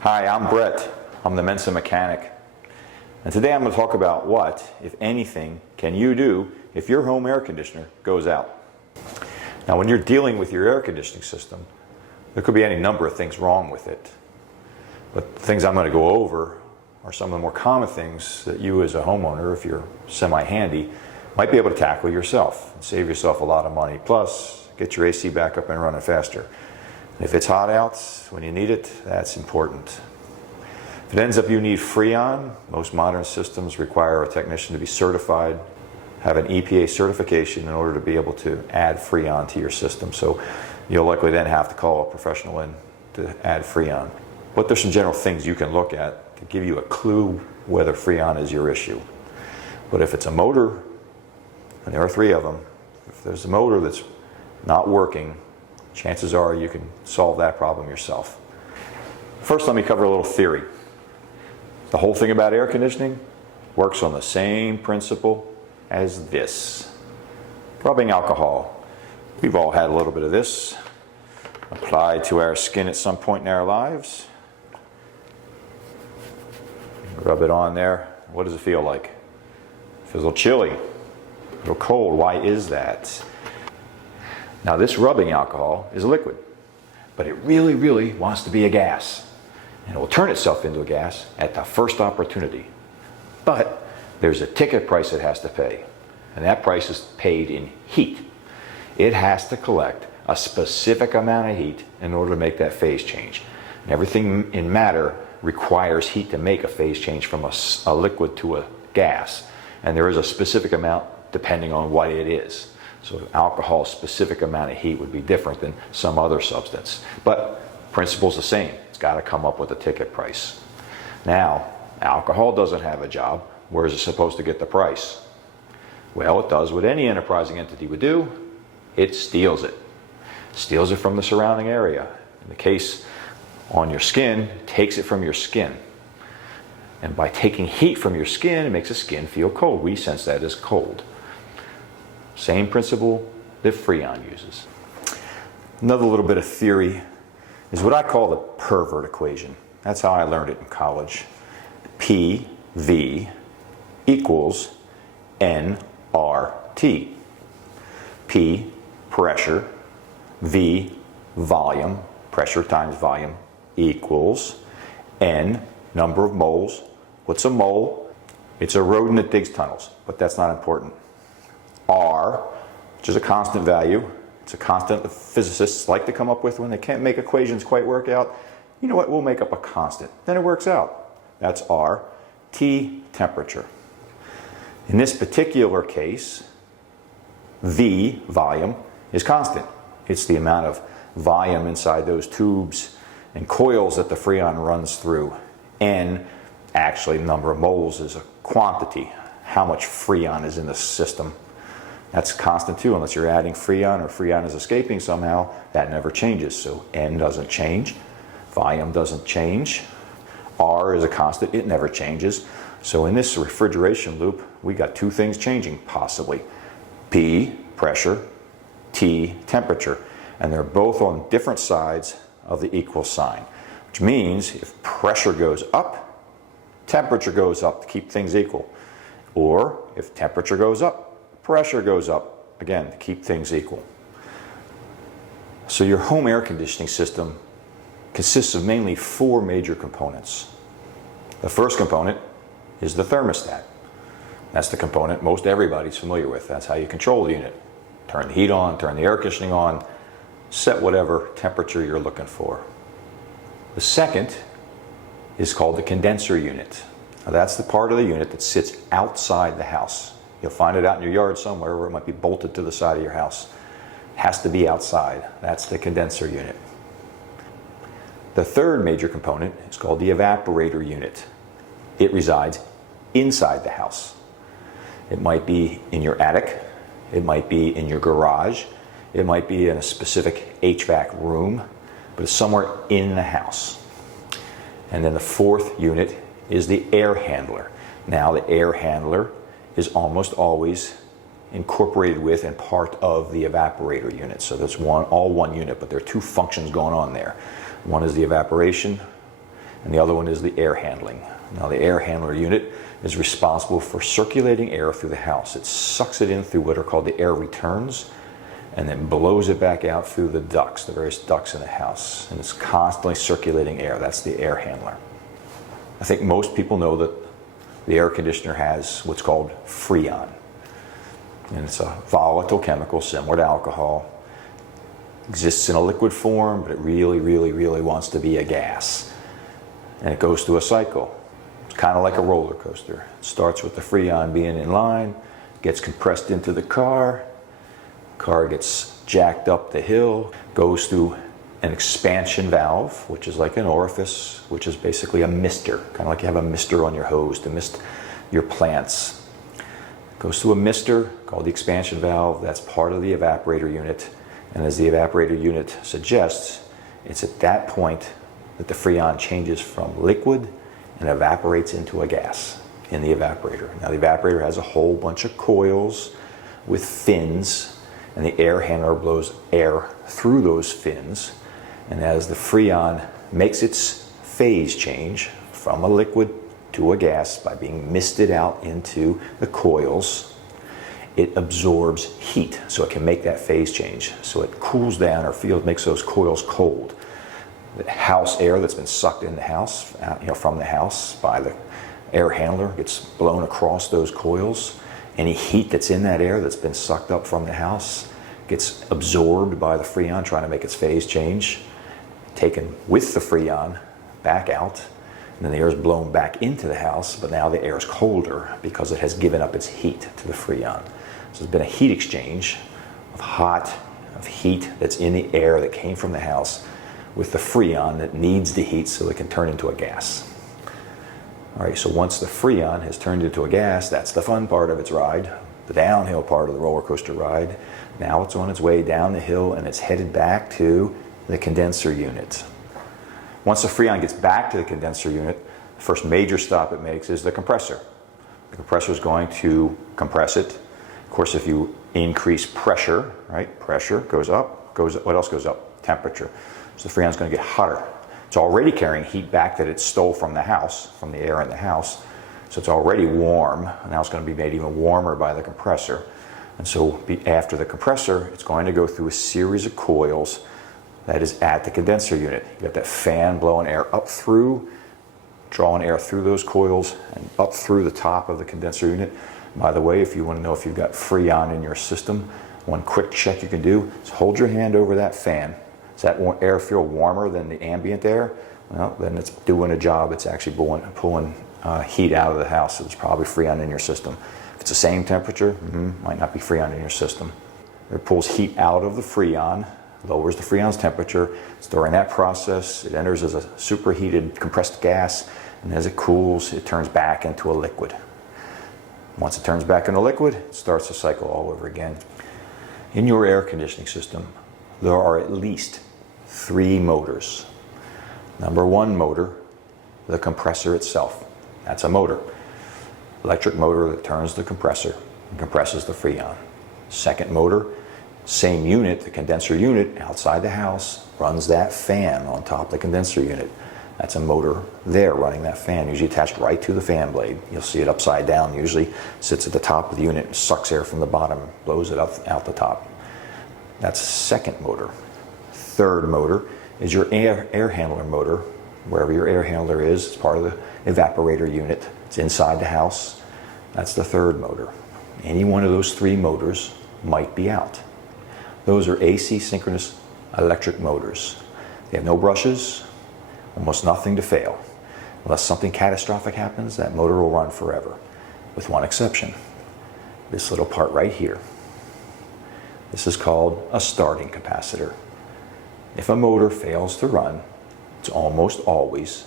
Hi, I'm Brett. I'm the Mensa mechanic. And today I'm going to talk about what, if anything, can you do if your home air conditioner goes out. Now, when you're dealing with your air conditioning system, there could be any number of things wrong with it. But the things I'm going to go over are some of the more common things that you as a homeowner, if you're semi-handy, might be able to tackle yourself and save yourself a lot of money. Plus, get your AC back up and running faster. If it's hot out when you need it, that's important. If it ends up you need Freon, most modern systems require a technician to be certified, have an EPA certification in order to be able to add Freon to your system. So you'll likely then have to call a professional in to add Freon. But there's some general things you can look at to give you a clue whether Freon is your issue. But if it's a motor, and there are 3 of them, if there's a motor that's not working, chances are you can solve that problem yourself. First, let me cover a little theory. The whole thing about air conditioning works on the same principle as this. Rubbing alcohol. We've all had a little bit of this applied to our skin at some point in our lives. Rub it on there. What does it feel like? It feels a little chilly, a little cold. Why is that? Now, this rubbing alcohol is a liquid, but it really, really wants to be a gas. And it will turn itself into a gas at the first opportunity. But there's a ticket price it has to pay, and that price is paid in heat. It has to collect a specific amount of heat in order to make that phase change. And everything in matter requires heat to make a phase change from a liquid to a gas. And there is a specific amount depending on what it is. So alcohol's specific amount of heat would be different than some other substance. But principle's the same. It's got to come up with a ticket price. Now, alcohol doesn't have a job. Where is it supposed to get the price? Well, it does what any enterprising entity would do. It steals it. Steals it from the surrounding area. In the case on your skin, it takes it from your skin. And by taking heat from your skin, it makes the skin feel cold. We sense that as cold. Same principle that Freon uses. Another little bit of theory is what I call the pervert equation. That's how I learned it in college. PV equals nRT. P, pressure, V, volume, pressure times volume, equals N, number of moles. What's a mole? It's a rodent that digs tunnels, but that's not important. R, which is a constant value. It's a constant that physicists like to come up with when they can't make equations quite work out. You know what? We'll make up a constant. Then it works out. That's R. T, temperature. In this particular case, V, volume, is constant. It's the amount of volume inside those tubes and coils that the Freon runs through. N, actually, the number of moles is a quantity. How much Freon is in the system. That's constant too, unless you're adding Freon or Freon is escaping somehow. That never changes. So N doesn't change. Volume doesn't change. R is a constant. It never changes. So in this refrigeration loop, we got 2 things changing, possibly. P, pressure. T, temperature. And they're both on different sides of the equal sign. Which means if pressure goes up, temperature goes up to keep things equal. Or if temperature goes up, pressure goes up, again, to keep things equal. So your home air conditioning system consists of mainly 4 major components. The first component is the thermostat. That's the component most everybody's familiar with. That's how you control the unit. Turn the heat on, turn the air conditioning on, set whatever temperature you're looking for. The second is called the condenser unit. Now, that's the part of the unit that sits outside the house. You'll find it out in your yard somewhere, where it might be bolted to the side of your house. It has to be outside. That's the condenser unit. The third major component is called the evaporator unit. It resides inside the house. It might be in your attic. It might be in your garage. It might be in a specific HVAC room, but it's somewhere in the house. And then the fourth unit is the air handler. Now, the air handler is almost always incorporated with and part of the evaporator unit. So that's all one unit, but there are 2 functions going on there. One is the evaporation, and the other one is the air handling. Now the air handler unit is responsible for circulating air through the house. It sucks it in through what are called the air returns, and then blows it back out through the ducts, the various ducts in the house. And it's constantly circulating air. That's the air handler. I think most people know that the air conditioner has what's called Freon. And it's a volatile chemical similar to alcohol. Exists in a liquid form, but it really wants to be a gas. And it goes through a cycle. It's kind of like a roller coaster. It starts with the Freon being in line, gets compressed into the car gets jacked up the hill, goes through an expansion valve, which is like an orifice, which is basically a mister, kind of like you have a mister on your hose to mist your plants. Goes through a mister called the expansion valve. That's part of the evaporator unit. And as the evaporator unit suggests, it's at that point that the Freon changes from liquid and evaporates into a gas in the evaporator. Now the evaporator has a whole bunch of coils with fins, and the air handler blows air through those fins. And as the Freon makes its phase change from a liquid to a gas by being misted out into the coils, it absorbs heat, so it can make that phase change. So it cools down or makes those coils cold. The house air that's been sucked in the house, from the house by the air handler gets blown across those coils. Any heat that's in that air that's been sucked up from the house gets absorbed by the Freon trying to make its phase change, taken with the Freon back out, and then the air is blown back into the house, but now the air is colder because it has given up its heat to the Freon. So there's been a heat exchange of heat that's in the air that came from the house with the Freon that needs the heat so it can turn into a gas. All right, so once the Freon has turned into a gas, that's the fun part of its ride, the downhill part of the roller coaster ride. Now it's on its way down the hill and it's headed back to the condenser unit. Once the Freon gets back to the condenser unit, the first major stop it makes is the compressor. The compressor is going to compress it. Of course, if you increase pressure, right, pressure goes up, what else goes up? Temperature. So the Freon is going to get hotter. It's already carrying heat back that it stole from the house, from the air in the house. So it's already warm. Now it's going to be made even warmer by the compressor. And so after the compressor, it's going to go through a series of coils that is at the condenser unit. You got that fan blowing air up through, drawing air through those coils and up through the top of the condenser unit. By the way, if you want to know if you've got Freon in your system, one quick check you can do is hold your hand over that fan. Does that air feel warmer than the ambient air? Well, then it's doing a job. It's actually pulling heat out of the house. So there's probably Freon in your system. If it's the same temperature, might not be Freon in your system. It pulls heat out of the Freon, lowers the Freon's temperature. So during that process, it enters as a superheated compressed gas, and as it cools, it turns back into a liquid. Once it turns back into liquid, it starts the cycle all over again. In your air conditioning system, there are at least 3 motors. Number 1 motor, the compressor itself. That's a motor. Electric motor that turns the compressor and compresses the Freon. Second motor, same unit, the condenser unit outside the house, runs that fan on top of the condenser unit. That's a motor there running that fan, usually attached right to the fan blade. You'll see it upside down, usually sits at the top of the unit and sucks air from the bottom and blows it up out the top. That's second motor. Third motor is your air handler motor. Wherever your air handler is, it's part of the evaporator unit. It's inside the house. That's the third motor. Any one of those 3 motors might be out. Those are AC synchronous electric motors. They have no brushes, almost nothing to fail. Unless something catastrophic happens, that motor will run forever, with one exception. This little part right here. This is called a starting capacitor. If a motor fails to run, it's almost always,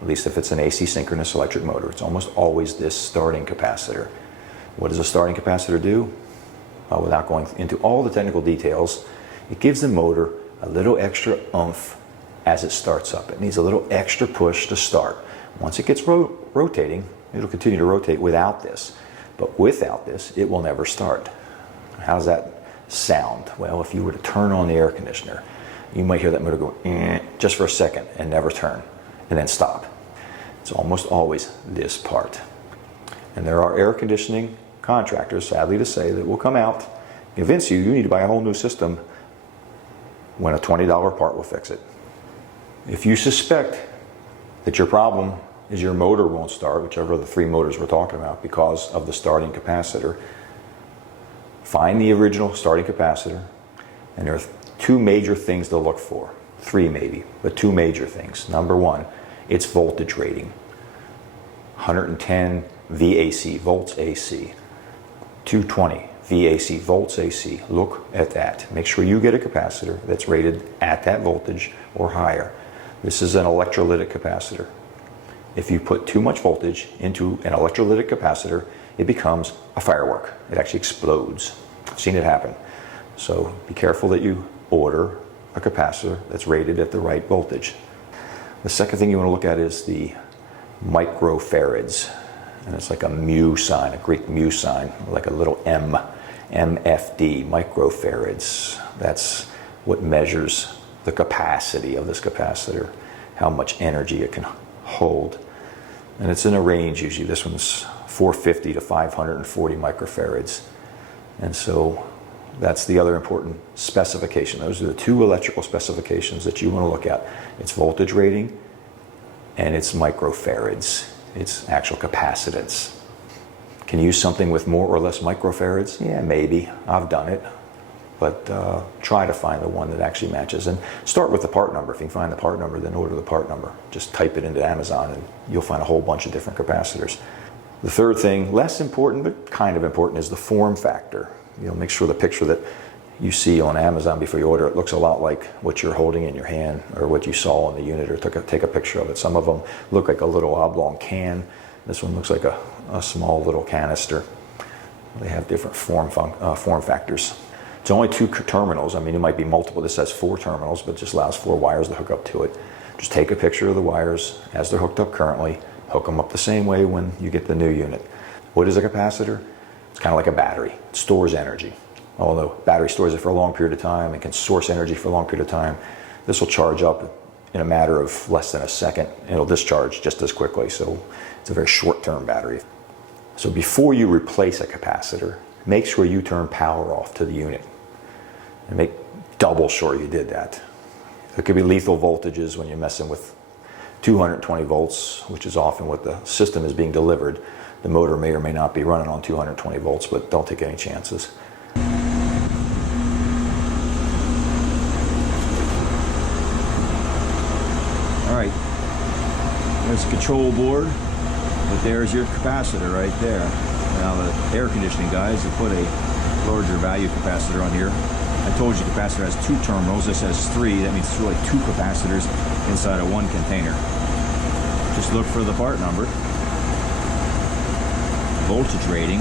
at least if it's an AC synchronous electric motor, it's almost always this starting capacitor. What does a starting capacitor do? Well, without going into all the technical details, it gives the motor a little extra oomph as it starts up. It needs a little extra push to start. Once it gets rotating, it'll continue to rotate without this. But without this, it will never start. How does that sound? Well, if you were to turn on the air conditioner, you might hear that motor go just for a second and never turn. and then stop. It's almost always this part. And there are air conditioning contractors, sadly to say, that will come out, convince you need to buy a whole new system when a $20 part will fix it. If you suspect that your problem is your motor won't start, whichever of the 3 motors we're talking about, because of the starting capacitor, find the original starting capacitor, and there are 2 major things to look for. 3 maybe, but 2 major things. Number 1, its voltage rating. 110 VAC, volts AC. 220 VAC, volts AC. Look at that. Make sure you get a capacitor that's rated at that voltage or higher. This is an electrolytic capacitor. If you put too much voltage into an electrolytic capacitor, it becomes a firework. It actually explodes. I've seen it happen. So be careful that you order a capacitor that's rated at the right voltage. The second thing you want to look at is the microfarads. And it's like a mu sign, a Greek mu sign, like a little M, MFD, microfarads. That's what measures the capacity of this capacitor, how much energy it can hold. And it's in a range usually. This one's 450 to 540 microfarads. And so that's the other important specification. Those are the 2 electrical specifications that you want to look at. Its voltage rating and its microfarads, its actual capacitance. Can you use something with more or less microfarads? Yeah, maybe. I've done it. But try to find the one that actually matches. And start with the part number. If you can find the part number, then order the part number. Just type it into Amazon and you'll find a whole bunch of different capacitors. The third thing, less important but kind of important, is the form factor. Make sure the picture that you see on Amazon before you order it looks a lot like what you're holding in your hand or what you saw in the unit, or take a picture of it. Some of them look like a little oblong can. This one looks like a small little canister. They have different form factors. It's only 2 terminals. I mean, it might be multiple. This has 4 terminals, but just allows 4 wires to hook up to it. Just take a picture of the wires as they're hooked up currently. Hook them up the same way when you get the new unit. What is a capacitor? It's kind of like a battery. It stores energy. Although battery stores it for a long period of time and can source energy for a long period of time, this will charge up in a matter of less than a second. It'll discharge just as quickly. So it's a very short-term battery. So before you replace a capacitor, make sure you turn power off to the unit. And make double sure you did that. It could be lethal voltages when you're messing with 220 volts, which is often what the system is being delivered. The motor may or may not be running on 220 volts, but don't take any chances. All right, there's a control board, but there's your capacitor right there. Now the air conditioning guys have put a larger value capacitor on here. I told you the capacitor has 2 terminals. This has 3. That means it's really 2 capacitors inside of 1 container. Just look for the part number, voltage rating.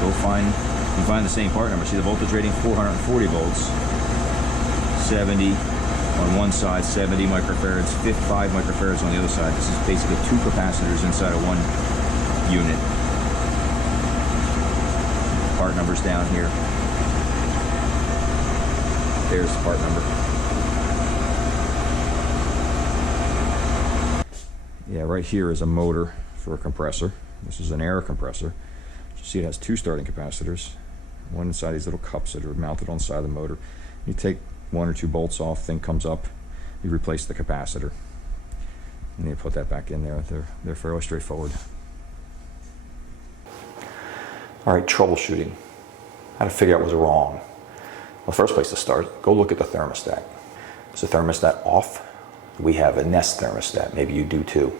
Go find, you can find the same part number. See the voltage rating, 440 volts, 70 on one side, 70 microfarads, 5 microfarads on the other side. This is basically 2 capacitors inside of 1 unit. Part number's down here. There's the part number. Yeah, right here is a motor for a compressor. This is an air compressor. You see it has 2 starting capacitors. One inside these little cups that are mounted on the side of the motor. You take 1 or 2 bolts off, thing comes up, you replace the capacitor. And you put that back in there. They're fairly straightforward. All right, troubleshooting. How to figure out what's wrong. Well, first place to start, go look at the thermostat. Is the thermostat off? We have a Nest thermostat. Maybe you do too.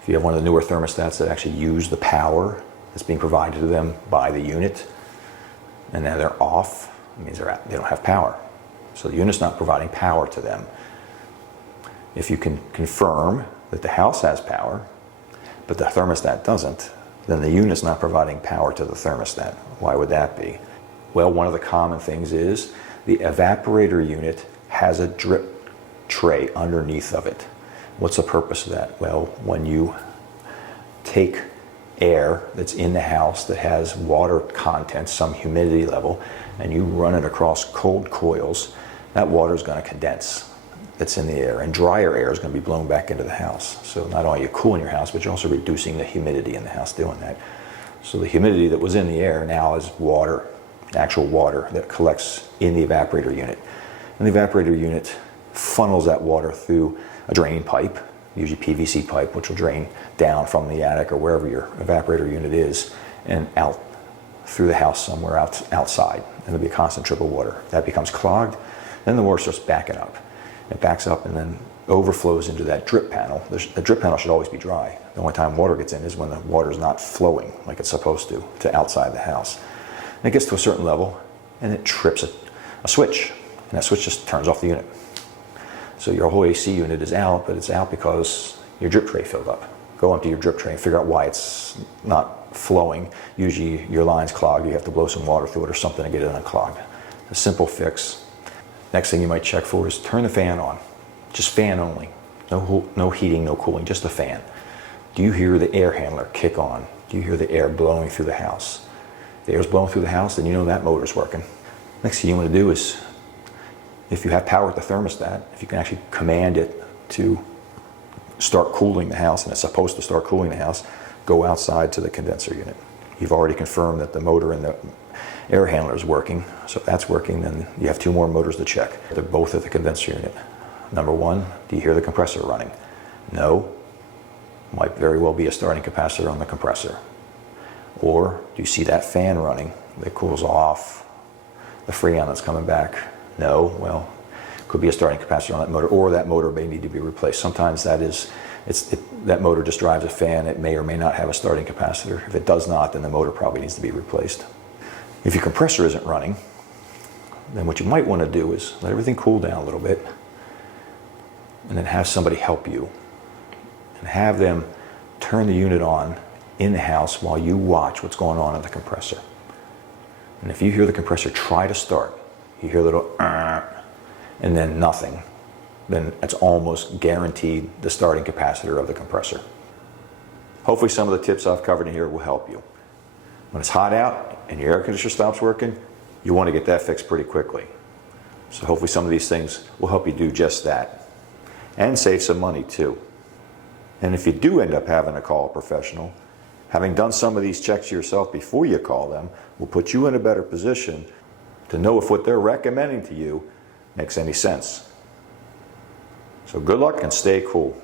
If you have one of the newer thermostats that actually use the power that's being provided to them by the unit, and now they're off, it means they don't have power. So the unit's not providing power to them. If you can confirm that the house has power, but the thermostat doesn't, then the unit's not providing power to the thermostat. Why would that be? Well, one of the common things is the evaporator unit has a drip tray underneath of it. What's the purpose of that? Well, when you take air that's in the house that has water content, some humidity level, and you run it across cold coils, that water is going to condense. that's in the air, and drier air is going to be blown back into the house. So not only are you cooling your house, but you're also reducing the humidity in the house doing that. So the humidity that was in the air now is water, actual water that collects in the evaporator unit. And the evaporator unit funnels that water through a drain pipe, usually PVC pipe, which will drain down from the attic or wherever your evaporator unit is, and out through the house somewhere outside. And there'll be a constant drip of water. That becomes clogged, then the water starts backing up. It backs up and then overflows into that drip panel. The drip panel should always be dry. The only time water gets in is when the water is not flowing like it's supposed to outside the house. And it gets to a certain level and it trips a switch, and that switch just turns off the unit. So your whole AC unit is out, but it's out because your drip tray filled up. Go empty your drip tray and figure out why it's not flowing. Usually your line's clogged, you have to blow some water through it or something to get it unclogged. A simple fix. Next thing you might check for is turn the fan on. Just fan only. No heating, no cooling, just the fan. Do you hear the air handler kick on? Do you hear the air blowing through the house? If the air's blowing through the house, then you know that motor's working. Next thing you want to do is, if you have power at the thermostat, if you can actually command it to start cooling the house, and it's supposed to start cooling the house, go outside to the condenser unit. You've already confirmed that the motor in the air handler is working, so if that's working, then you have two more motors to check. They're both at the condenser unit. Number one, do you hear the compressor running? No. Might very well be a starting capacitor on the compressor. Or do you see that fan running that cools off the freon that's coming back? No. Well, could be a starting capacitor on that motor, or that motor may need to be replaced. Sometimes that motor just drives a fan. It may or may not have a starting capacitor. If it does not, then the motor probably needs to be replaced. If your compressor isn't running, then what you might want to do is let everything cool down a little bit, and then have somebody help you, and have them turn the unit on in the house while you watch what's going on in the compressor. And if you hear the compressor try to start, you hear a little and then nothing, then it's almost guaranteed the starting capacitor of the compressor. Hopefully some of the tips I've covered in here will help you. When it's hot out and your air conditioner stops working, you want to get that fixed pretty quickly. So hopefully some of these things will help you do just that, and save some money too. And if you do end up having to call a professional, having done some of these checks yourself before you call them will put you in a better position to know if what they're recommending to you makes any sense. So good luck and stay cool.